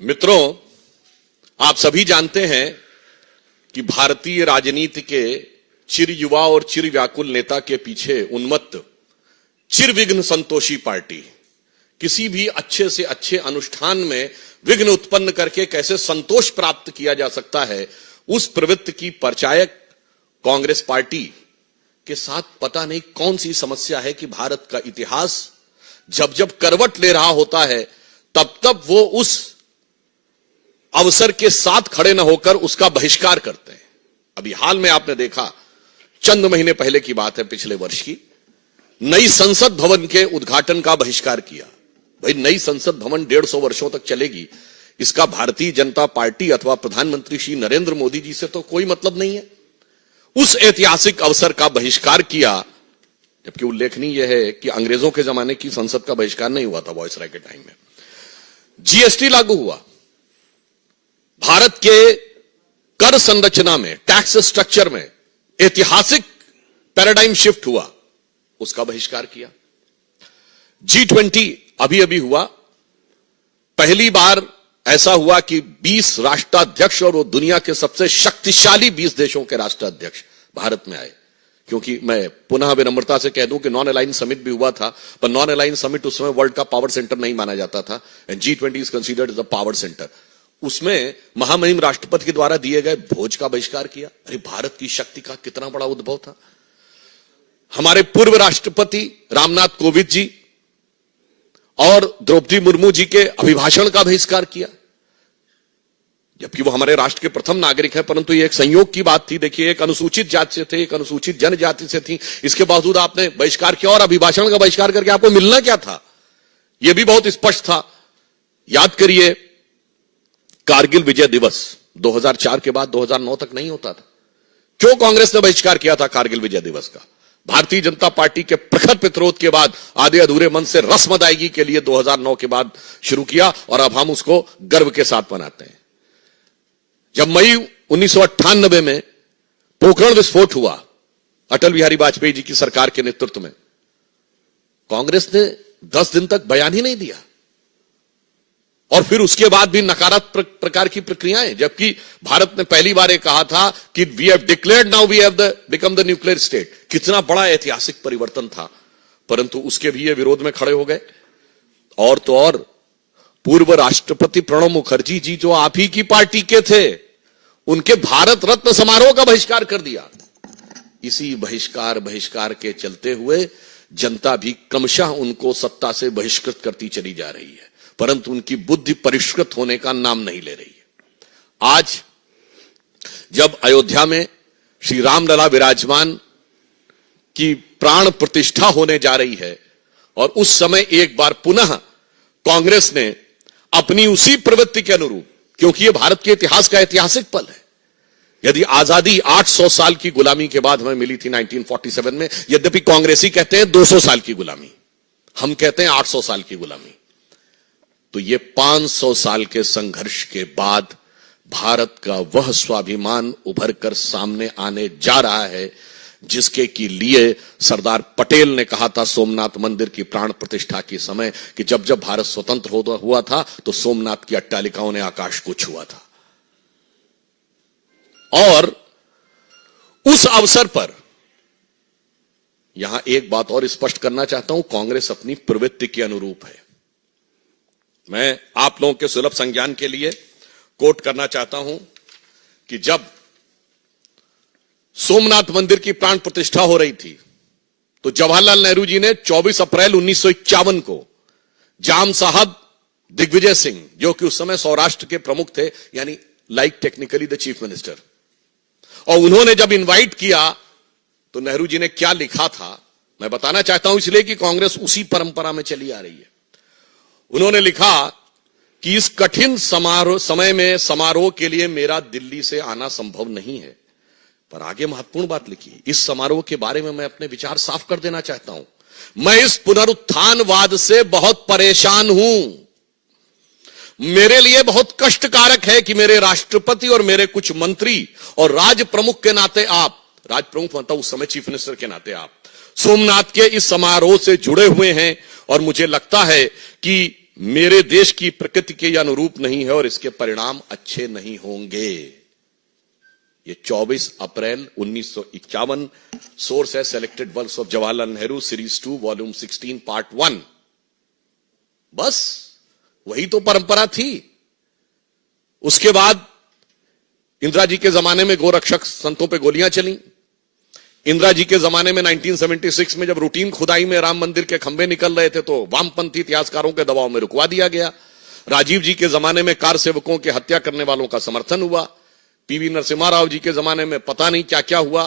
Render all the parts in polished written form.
मित्रों, आप सभी जानते हैं कि भारतीय राजनीति के चिर युवा और चिर व्याकुल नेता के पीछे उन्मत्त चिरविघ्न संतोषी पार्टी किसी भी अच्छे से अच्छे अनुष्ठान में विघ्न उत्पन्न करके कैसे संतोष प्राप्त किया जा सकता है, उस प्रवृत्ति की परिचायक कांग्रेस पार्टी के साथ पता नहीं कौन सी समस्या है कि भारत का इतिहास जब जब करवट ले रहा होता है तब तब वो उस अवसर के साथ खड़े न होकर उसका बहिष्कार करते हैं। अभी हाल में आपने देखा, चंद महीने पहले की बात है, पिछले वर्ष की, नई संसद भवन के उद्घाटन का बहिष्कार किया। भाई, नई संसद भवन 150 वर्षों तक चलेगी, इसका भारतीय जनता पार्टी अथवा प्रधानमंत्री श्री नरेंद्र मोदी जी से तो कोई मतलब नहीं है। उस ऐतिहासिक अवसर का बहिष्कार किया, जबकि उल्लेखनीय यह है कि अंग्रेजों के जमाने की संसद का बहिष्कार नहीं हुआ था वायसराय के टाइम में। जीएसटी लागू हुआ, भारत के कर संरचना में, टैक्स स्ट्रक्चर में ऐतिहासिक पैराडाइम शिफ्ट हुआ, उसका बहिष्कार किया। G20 अभी अभी हुआ, पहली बार ऐसा हुआ कि 20 राष्ट्राध्यक्ष और वो दुनिया के सबसे शक्तिशाली 20 देशों के राष्ट्राध्यक्ष भारत में आए। क्योंकि मैं पुनः विनम्रता से कह दूं कि नॉन अलाइन समिट भी हुआ था, पर नॉन अलाइन समिट उस समय वर्ल्ड का पावर सेंटर नहीं माना जाता था, and G20 is considered as a power centre. उसमें महामहिम राष्ट्रपति के द्वारा दिए गए भोज का बहिष्कार किया। अरे, भारत की शक्ति का कितना बड़ा उद्भव था। हमारे पूर्व राष्ट्रपति रामनाथ कोविंद जी और द्रौपदी मुर्मू जी के अभिभाषण का बहिष्कार किया, जबकि वो हमारे राष्ट्र के प्रथम नागरिक हैं, परंतु ये एक संयोग की बात थी। देखिए, एक अनुसूचित जाति से थे, एक अनुसूचित जनजाति से थी, इसके बावजूद आपने बहिष्कार किया, और अभिभाषण का बहिष्कार करके आपको मिलना क्या था, यह भी बहुत स्पष्ट था। याद करिए, कारगिल विजय दिवस 2004 के बाद 2009 तक नहीं होता था। क्यों कांग्रेस ने बहिष्कार किया था कारगिल विजय दिवस का? भारतीय जनता पार्टी के प्रखर प्रतिरोध के बाद आधे अधूरे मन से रस्म अदायगी के लिए 2009 के बाद शुरू किया, और अब हम उसको गर्व के साथ मनाते हैं। जब मई 1998 में पोखरण विस्फोट हुआ अटल बिहारी वाजपेयी जी की सरकार के नेतृत्व में, कांग्रेस ने 10 दिन तक बयान ही नहीं दिया, और फिर उसके बाद भी नकारात्मक प्रकार की प्रक्रियाएं, जबकि भारत ने पहली बार कहा था कि we have declared, now we have become the nuclear state. कितना बड़ा ऐतिहासिक परिवर्तन था, परंतु उसके भी ये विरोध में खड़े हो गए। और तो और, पूर्व राष्ट्रपति प्रणब मुखर्जी जी, जो आप ही की पार्टी के थे, उनके भारत रत्न समारोह का बहिष्कार कर दिया। इसी बहिष्कार के चलते हुए जनता भी क्रमशः उनको सत्ता से बहिष्कृत करती चली जा रही है, परंतु उनकी बुद्धि परिष्कृत होने का नाम नहीं ले रही है। आज जब अयोध्या में श्री रामलला विराजमान की प्राण प्रतिष्ठा होने जा रही है, और उस समय एक बार पुनः कांग्रेस ने अपनी उसी प्रवृत्ति के अनुरूप, क्योंकि यह भारत के इतिहास का ऐतिहासिक पल है। यदि आजादी 800 साल की गुलामी के बाद हमें मिली थी 1947 में, यद्यपि कांग्रेसी कहते हैं 200 साल की गुलामी, हम कहते हैं 800 साल की गुलामी, तो ये 500 साल के संघर्ष के बाद भारत का वह स्वाभिमान उभर कर सामने आने जा रहा है, जिसके के लिए सरदार पटेल ने कहा था सोमनाथ मंदिर की प्राण प्रतिष्ठा के समय कि जब जब भारत स्वतंत्र हुआ था तो सोमनाथ की अट्टालिकाओं ने आकाश को छुआ था। और उस अवसर पर यहां एक बात और स्पष्ट करना चाहता हूं, कांग्रेस अपनी प्रवृत्ति के अनुरूप है। मैं आप लोगों के सुलभ संज्ञान के लिए कोट करना चाहता हूं कि जब सोमनाथ मंदिर की प्राण प्रतिष्ठा हो रही थी, तो जवाहरलाल नेहरू जी ने 24 अप्रैल 1951 को जाम साहब दिग्विजय सिंह, जो कि उस समय सौराष्ट्र के प्रमुख थे, यानी like technically the chief minister, और उन्होंने जब इनवाइट किया तो नेहरू जी ने क्या लिखा था, मैं बताना चाहता हूं, इसलिए कि कांग्रेस उसी परंपरा में चली आ रही है। उन्होंने लिखा कि इस कठिन समय में समारोह के लिए मेरा दिल्ली से आना संभव नहीं है, पर आगे महत्वपूर्ण बात लिखी, इस समारोह के बारे में मैं अपने विचार साफ कर देना चाहता हूं। मैं इस पुनरुत्थानवाद से बहुत परेशान हूं। मेरे लिए बहुत कष्टकारक है कि मेरे राष्ट्रपति और मेरे कुछ मंत्री और राज प्रमुख के नाते आप, राज प्रमुख मतलब उस समय चीफ मिनिस्टर के नाते आप, सोमनाथ के इस समारोह से जुड़े हुए हैं, और मुझे लगता है कि मेरे देश की प्रकृति के अनुरूप नहीं है और इसके परिणाम अच्छे नहीं होंगे। ये 24 अप्रैल 1951, सोर्स है selected works of Jawaharlal Nehru, series 2, volume 16, part 1। बस वही तो परंपरा थी। उसके बाद इंदिरा जी के जमाने में गोरक्षक संतों पे गोलियां चली। इंदिरा जी के जमाने में 1976 में जब रूटीन खुदाई में राम मंदिर के खंभे निकल रहे थे तो वामपंथी इतिहासकारों के दबाव में रुकवा दिया गया। राजीव जी के जमाने में कार सेवकों की हत्या करने वालों का समर्थन हुआ। पीवी नरसिम्हा राव जी के जमाने में पता नहीं क्या क्या हुआ,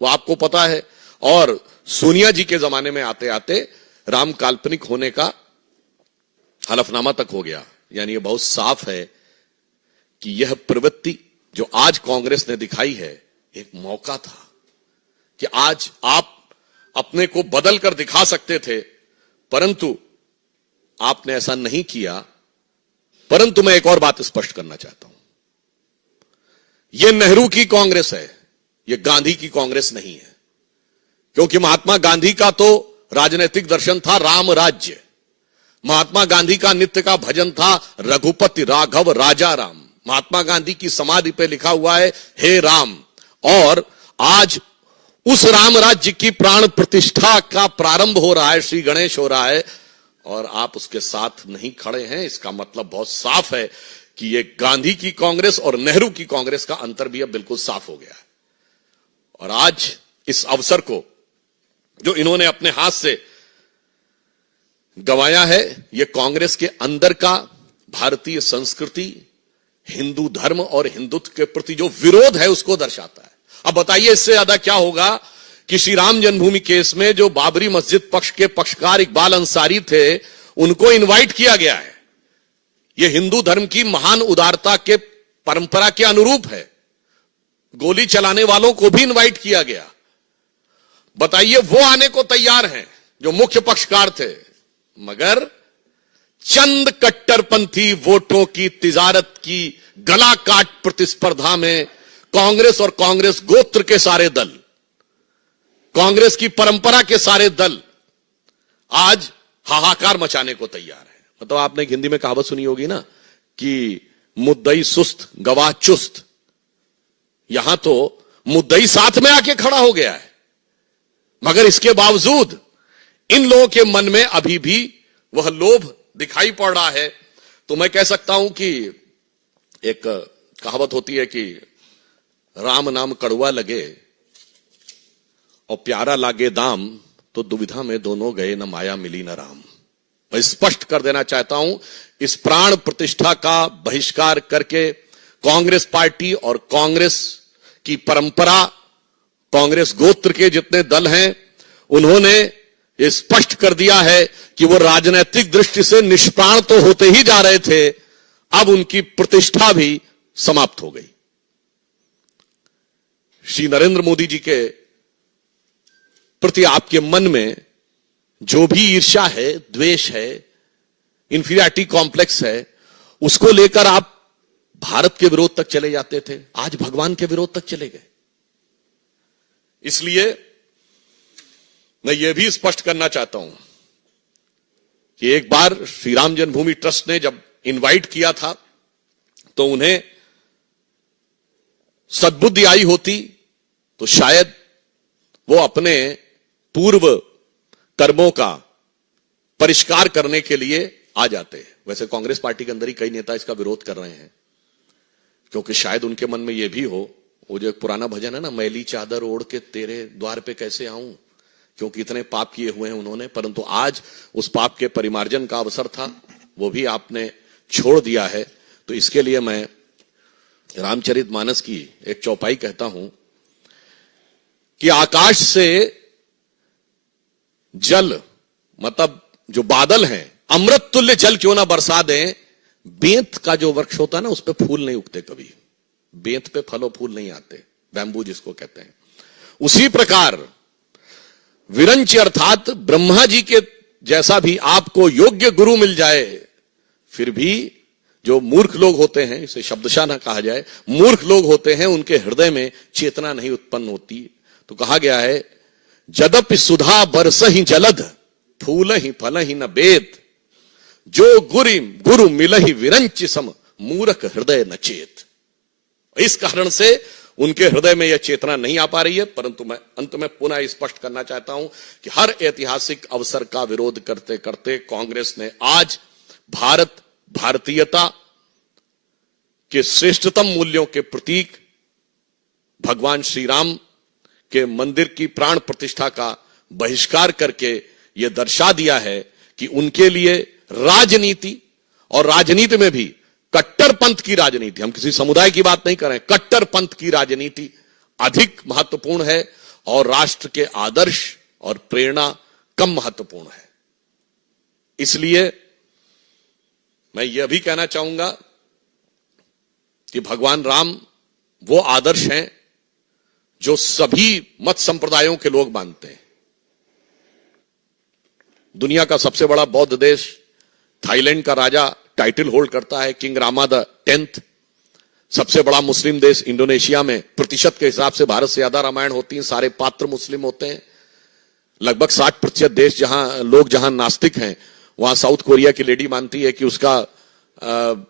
वो आपको पता है। और सोनिया जी के जमाने में आते आते राम काल्पनिक होने का हलफनामा तक हो गया। यानी ये बहुत साफ है कि यह प्रवृत्ति जो आज कांग्रेस ने दिखाई है एक मौका था कि आज आप अपने को बदल कर दिखा सकते थे, परंतु आपने ऐसा नहीं किया। परंतु मैं एक और बात स्पष्ट करना चाहता हूं, यह नेहरू की कांग्रेस है, यह गांधी की कांग्रेस नहीं है। क्योंकि महात्मा गांधी का तो राजनीतिक दर्शन था राम राज्य। महात्मा गांधी का नित्य का भजन था रघुपति राघव राजा राम। महात्मा गांधी की समाधि पे लिखा हुआ है हे राम। और आज उस राम राज्य की प्राण प्रतिष्ठा का प्रारंभ हो रहा है, श्री गणेश हो रहा है, और आप उसके साथ नहीं खड़े हैं। इसका मतलब बहुत साफ है कि ये गांधी की कांग्रेस और नेहरू की कांग्रेस का अंतर भी अब बिल्कुल साफ हो गया है। और आज इस अवसर को जो इन्होंने अपने हाथ से गंवाया है, यह कांग्रेस के अंदर का भारतीय संस्कृति, हिंदू धर्म और हिंदुत्व के प्रति जो विरोध है उसको दर्शाता है। अब बताइए इससे ज्यादा क्या होगा कि श्री राम जन्मभूमि केस में जो बाबरी मस्जिद पक्ष के पक्षकार इकबाल अंसारी थे, उनको इनवाइट किया गया है। यह हिंदू धर्म की महान उदारता के परंपरा के अनुरूप है। गोली चलाने वालों को भी इनवाइट किया गया। बताइए वो आने को तैयार हैं जो मुख्य पक्षकार थे, मगर चंद कट्टरपंथी वोटों की तिजारत की गला काट प्रतिस्पर्धा में कांग्रेस और कांग्रेस गोत्र के सारे दल, कांग्रेस की परंपरा के सारे दल आज हाहाकार मचाने को तैयार है। मतलब आपने हिंदी में कहावत सुनी होगी ना कि मुद्दई सुस्त गवाह चुस्त। यहां तो मुद्दई साथ में आके खड़ा हो गया है, मगर इसके बावजूद इन लोगों के मन में अभी भी वह लोभ दिखाई पड़ रहा है। तो मैं कह सकता हूं कि एक कहावत होती है कि राम नाम कड़वा लगे और प्यारा लागे दाम, तो दुविधा में दोनों गए, न माया मिली न राम। मैं स्पष्ट कर देना चाहता हूं, इस प्राण प्रतिष्ठा का बहिष्कार करके कांग्रेस पार्टी और कांग्रेस की परंपरा, कांग्रेस गोत्र के जितने दल हैं, उन्होंने ये स्पष्ट कर दिया है कि वो राजनीतिक दृष्टि से निष्प्राण तो होते ही जा रहे थे, अब उनकी प्रतिष्ठा भी समाप्त हो गई। श्री नरेंद्र मोदी जी के प्रति आपके मन में जो भी ईर्ष्या है, द्वेष है, इंफीरियरिटी कॉम्प्लेक्स है, उसको लेकर आप भारत के विरोध तक चले जाते थे, आज भगवान के विरोध तक चले गए। इसलिए मैं यह भी स्पष्ट करना चाहता हूं कि एक बार श्री राम जन्मभूमि ट्रस्ट ने जब इनवाइट किया था तो उन्हें सद्बुद्धि आई होती तो शायद वो अपने पूर्व कर्मों का परिष्कार करने के लिए आ जाते। वैसे कांग्रेस पार्टी के अंदर ही कई नेता इसका विरोध कर रहे हैं, क्योंकि शायद उनके मन में यह भी हो, वो जो एक पुराना भजन है ना, मैली चादर ओढ़ के तेरे द्वार पे कैसे आऊं, क्योंकि इतने पाप किए हुए हैं उन्होंने। परंतु आज उस पाप के परिमार्जन का अवसर था, वो भी आपने छोड़ दिया है। तो इसके लिए मैं रामचरितमानस की एक चौपाई कहता हूं कि आकाश से जल, मतलब जो बादल हैं, अमृत तुल्य जल क्यों ना बरसा दें। बेंत का जो वृक्ष होता है ना, उस पे फूल नहीं उगते कभी, बेंत पे फल और फूल नहीं आते, बैम्बू जिसको कहते हैं। उसी प्रकार विरंच अर्थात ब्रह्मा जी के जैसा भी आपको योग्य गुरु मिल जाए, फिर भी जो मूर्ख लोग होते हैं, इसे शब्दशः ना कहा जाए, मूर्ख लोग होते हैं, उनके हृदय में चेतना नहीं उत्पन्न होती। तो कहा गया है जदपि सुधा बरस ही जलद, फूल ही फल ही न बेद, जो गुरु मिलहि विरंचि सम मूरख हृदय नचेत। इस कारण से उनके हृदय में यह चेतना नहीं आ पा रही है। परंतु मैं अंत में पुनः स्पष्ट करना चाहता हूं कि हर ऐतिहासिक अवसर का विरोध करते करते कांग्रेस ने आज भारतीयता के श्रेष्ठतम मूल्यों के प्रतीक भगवान श्री राम के मंदिर की प्राण प्रतिष्ठा का बहिष्कार करके यह दर्शा दिया है कि उनके लिए राजनीति, और राजनीति में भी कट्टरपंथ की राजनीति, हम किसी समुदाय की बात नहीं कर रहे हैं, कट्टरपंथ की राजनीति अधिक महत्वपूर्ण है और राष्ट्र के आदर्श और प्रेरणा कम महत्वपूर्ण है। इसलिए मैं यह भी कहना चाहूंगा कि भगवान राम वो आदर्श हैं जो सभी मत संप्रदायों के लोग मानते हैं। दुनिया का सबसे बड़ा बौद्ध देश थाईलैंड का राजा टाइटल होल्ड करता है, किंग रामा द 10th। सबसे बड़ा मुस्लिम देश इंडोनेशिया में प्रतिशत के हिसाब से भारत से ज्यादा रामायण होती है, सारे पात्र मुस्लिम होते हैं। लगभग 60% देश जहां नास्तिक हैं, वहां साउथ कोरिया की लेडी मानती है कि उसका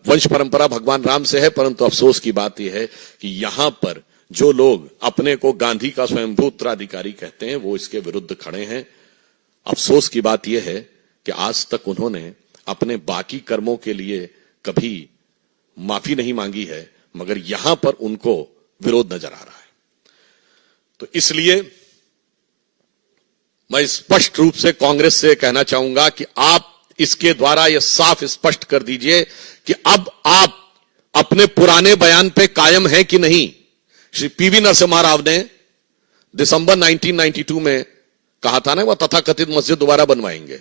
वंश परंपरा भगवान राम से है। परंतु अफसोस की बात यह है कि यहां पर जो लोग अपने को गांधी का स्वयंभू उत्तराधिकारी कहते हैं, वो इसके विरुद्ध खड़े हैं। अफसोस की बात यह है कि आज तक उन्होंने अपने बाकी कर्मों के लिए कभी माफी नहीं मांगी है, मगर यहां पर उनको विरोध नजर आ रहा है। तो इसलिए मैं स्पष्ट रूप से कांग्रेस से कहना चाहूंगा कि आप इसके द्वारा यह साफ स्पष्ट कर दीजिए कि अब आप अपने पुराने बयान पे कायम हैं कि नहीं। श्री पीवी नरसिम्हा राव ने दिसंबर 1992 में कहा था ना, वह तथाकथित मस्जिद दोबारा बनवाएंगे।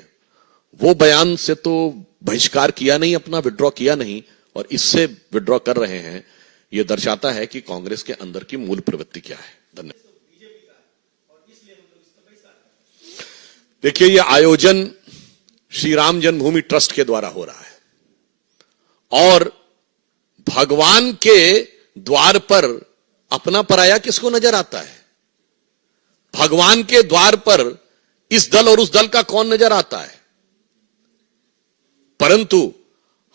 वो बयान से तो बहिष्कार किया नहीं, अपना विड्रॉ किया नहीं, और इससे विड्रॉ कर रहे हैं। यह दर्शाता है कि कांग्रेस के अंदर की मूल प्रवृत्ति क्या है। धन्यवाद। देखिए, यह आयोजन श्री राम जन्मभूमि ट्रस्ट के द्वारा हो रहा है, और भगवान के द्वार पर अपना पराया किसको नजर आता है? भगवान के द्वार पर इस दल और उस दल का कौन नजर आता है? परंतु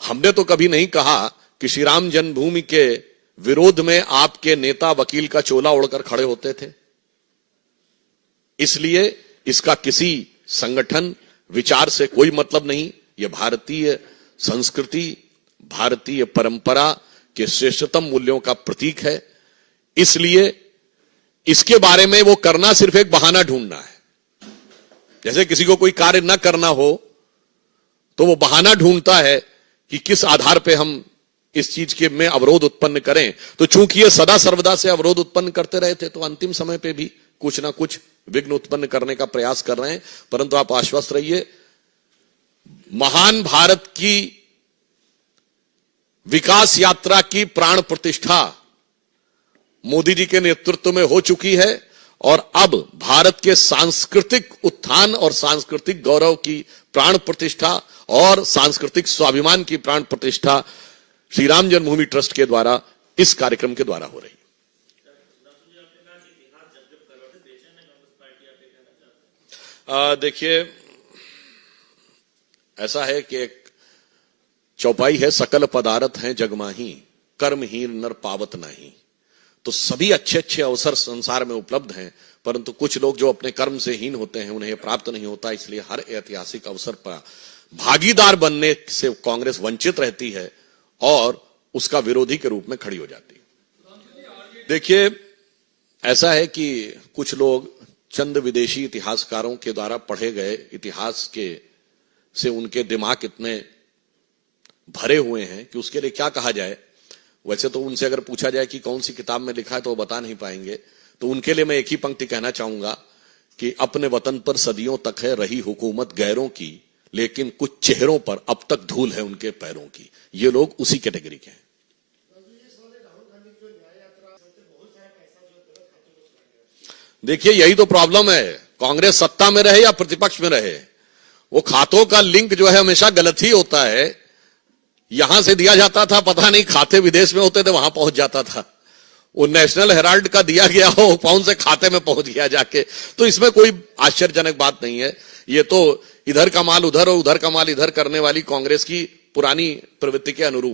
हमने तो कभी नहीं कहा कि श्री राम जन्मभूमि के विरोध में आपके नेता वकील का चोला ओढ़कर खड़े होते थे। इसलिए इसका किसी संगठन विचार से कोई मतलब नहीं। यह भारतीय संस्कृति, भारतीय परंपरा के श्रेष्ठतम मूल्यों का प्रतीक है। इसलिए इसके बारे में वो करना सिर्फ एक बहाना ढूंढना है। जैसे किसी को कोई कार्य न करना हो तो वो बहाना ढूंढता है कि किस आधार पे हम इस चीज के में अवरोध उत्पन्न करें। तो चूंकि ये सदा सर्वदा से अवरोध उत्पन्न करते रहे थे, तो अंतिम समय पे भी कुछ ना कुछ विघ्न उत्पन्न करने का प्रयास कर रहे हैं। परंतु आप आश्वस्त रहिए, महान भारत की विकास यात्रा की प्राण प्रतिष्ठा मोदी जी के नेतृत्व में हो चुकी है, और अब भारत के सांस्कृतिक उत्थान और सांस्कृतिक गौरव की प्राण प्रतिष्ठा और सांस्कृतिक स्वाभिमान की प्राण प्रतिष्ठा श्री राम जन्मभूमि ट्रस्ट के द्वारा, इस कार्यक्रम के द्वारा हो रही है। देखिए, ऐसा है कि एक चौपाई है, सकल पदार्थ हैं जगमाही, कर्महीन नर पावत नहीं। तो सभी अच्छे अच्छे अवसर संसार में उपलब्ध हैं, परंतु कुछ लोग जो अपने कर्म से हीन होते हैं, उन्हें प्राप्त नहीं होता। इसलिए हर ऐतिहासिक अवसर पर भागीदार बनने से कांग्रेस वंचित रहती है और उसका विरोधी के रूप में खड़ी हो जाती है। देखिए, ऐसा है कि कुछ लोग चंद विदेशी इतिहासकारों के द्वारा पढ़े गए इतिहास के से उनके दिमाग इतने भरे हुए हैं कि उसके लिए क्या कहा जाए। वैसे तो उनसे अगर पूछा जाए कि कौन सी किताब में लिखा है तो वो बता नहीं पाएंगे। तो उनके लिए मैं एक ही पंक्ति कहना चाहूंगा कि अपने वतन पर सदियों तक है रही हुकूमत गैरों की, लेकिन कुछ चेहरों पर अब तक धूल है उनके पैरों की। ये लोग उसी कैटेगरी के हैं। देखिए, यही तो प्रॉब्लम है। कांग्रेस सत्ता में रहे या प्रतिपक्ष में रहे, वो खातों का लिंक जो है हमेशा गलत ही होता है। यहां से दिया जाता था, पता नहीं खाते विदेश में होते थे, वहां पहुंच जाता था। वो नेशनल हेराल्ड का दिया गया हो पाउंड से खाते में पहुंच गया जाके। तो इसमें कोई आश्चर्यजनक बात नहीं है। ये तो इधर का माल उधर और उधर का माल इधर करने वाली कांग्रेस की पुरानी प्रवृत्ति के अनुरूप